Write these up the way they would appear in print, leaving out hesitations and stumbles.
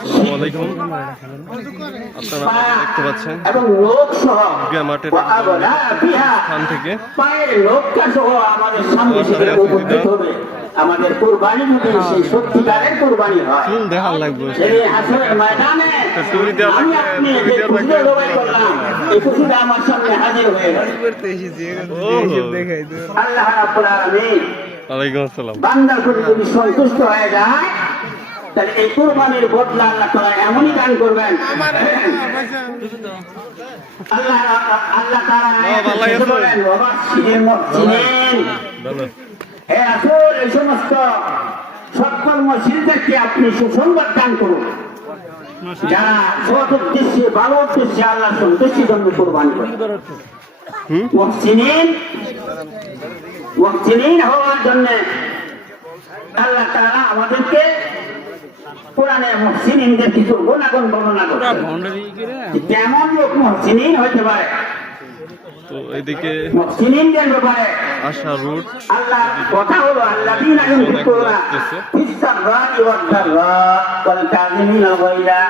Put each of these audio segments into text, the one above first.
আসসালামু আপনারা দেখতে পাচ্ছেন মাঠের স্থান থেকে আমাদের কুরবানি যদি সেই সত্যিকারের কুরবানি হয় চুল দেখার লাগবে সেই হাসরের ময়দানে টুপি দেওয়া আমি আপনি যে খুশিতে জবাই করলাম এই খুশিটা আমার সামনে হাজির হয়ে গেল। আল্লাহ রাব্বুল আলামিন ওয়ালাইকুম আসসালাম বান্দার প্রতি যদি সন্তুষ্ট হয়ে যায় তাহলে এই কুরবানির বদলা আল্লাহ তাআলা এমনই দান করবেন। আল্লাহ তাআলা আয়াতে বলেন ওয়াবাশশিরিল মুহসিনিন, হে রাসূল এই সমস্ত সৎকর্মশীলদেরকে আপনি সুসংবাদ দান করুন যারা সৎ উদ্দেশ্যে ভালো উদ্দেশ্যে আল্লাহ সন্তুষ্টির জন্য কুরবানি করে। মুহসিনিন হওয়ার জন্য আল্লাহ তাআলা আমাদেরকে কোরআনে মুহসিনিনদের কিছু গুণাগুণ বর্ণনা করেছেন। কেমন লোক মুহসিনিন হইতে পারে? তো এদিকে মুহসিনিনদের ব্যাপারে আশা রুট আল্লাহ কথা হলো আল্লাযীনা ইউনফিকুনা ফিস-সাররা'i ওয়াদ-দাররা ওয়াল কাযিমিনাল গায়যা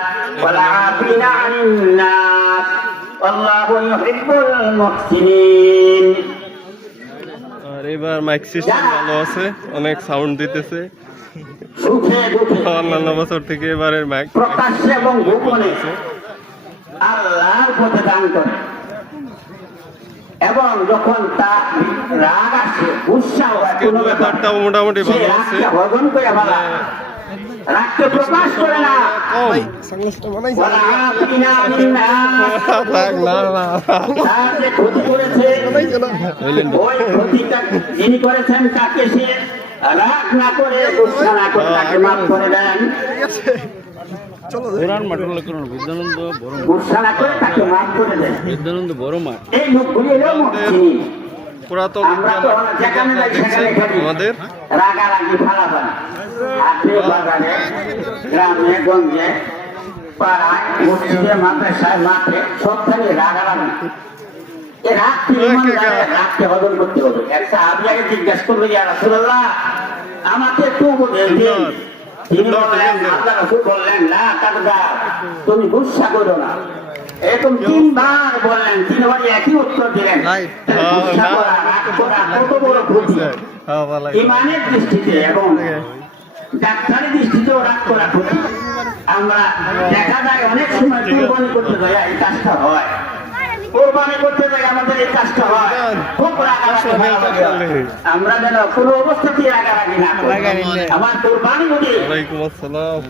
ওয়াল আফিনা 'আনিন নাস ওয়াল্লাহু ইউহিব্বুল মুহসিনিন। আর এবার মাইক সিস্টেম ভালো আছে, অনেক সাউন্ড দিতেছে। সুখে দুঃখে অন্যান্য বছর থেকে এবারের মাইক প্রকাশ্যে এবং গোপনে আল্লাহর পথে দান করে এবং যখন তা রাগ আসে উৎসাহ কোনো ব্যাপারটাও মোটামুটি ভালো আছে। ভজন করে ভালো রাগকে প্রকাশ করে না। ক্ষতি করেছে ওই ক্ষতিটা যিনি করেছেন তাকে সে রাগ না করে গুসা না করে তাকে মাফ করে দেন। গুসা না করে তাকে মাফ করে দেন। এই লোকগুলি হলো মুহসিনিন। পুরাতন আমরা তো যেখানে যাই সেখানে খালি আমাদের রাগারাগি ফালাফালি, হাটে বাজারে গ্রামে গঞ্জে পাড়ায় মসজিদে মাদ্রাসায় মাঠে সবখানে রাগারাগি। এই রাগকে ইমানদারের রাগকে হজম করতে হবে। এক সাহাবীকে জিজ্ঞাসা করলো, ইয়া রাসূলুল্লাহ আমাকে একটু উপদেশ দিন। তিনি বললেন, আল্লাহ রাসূল বললেন, লা তাগদাব, তুমি গুসা করো না। এরকম তিনবার বললেন, তিনবার একই উত্তর দিলেন। গুসা করা, রাগ করা কত বড় ক্ষতি ইমানের দৃষ্টিতে এবং ডাক্তারি দৃষ্টিতেও রাগ করা ক্ষতি। আমরা দেখা যায় অনেক সময় কোরবানি করতে যাই এই কাজটা হয়, কোরবানি করতে যাই আমাদের এই কাজটা হয়, খুব রাগারাগি হয়। আমরা যেন কোনো অবস্থাতেই রাগারাগি না করি। আমার কোরবানি যদি ওয়ালাইকুম আসসালাম।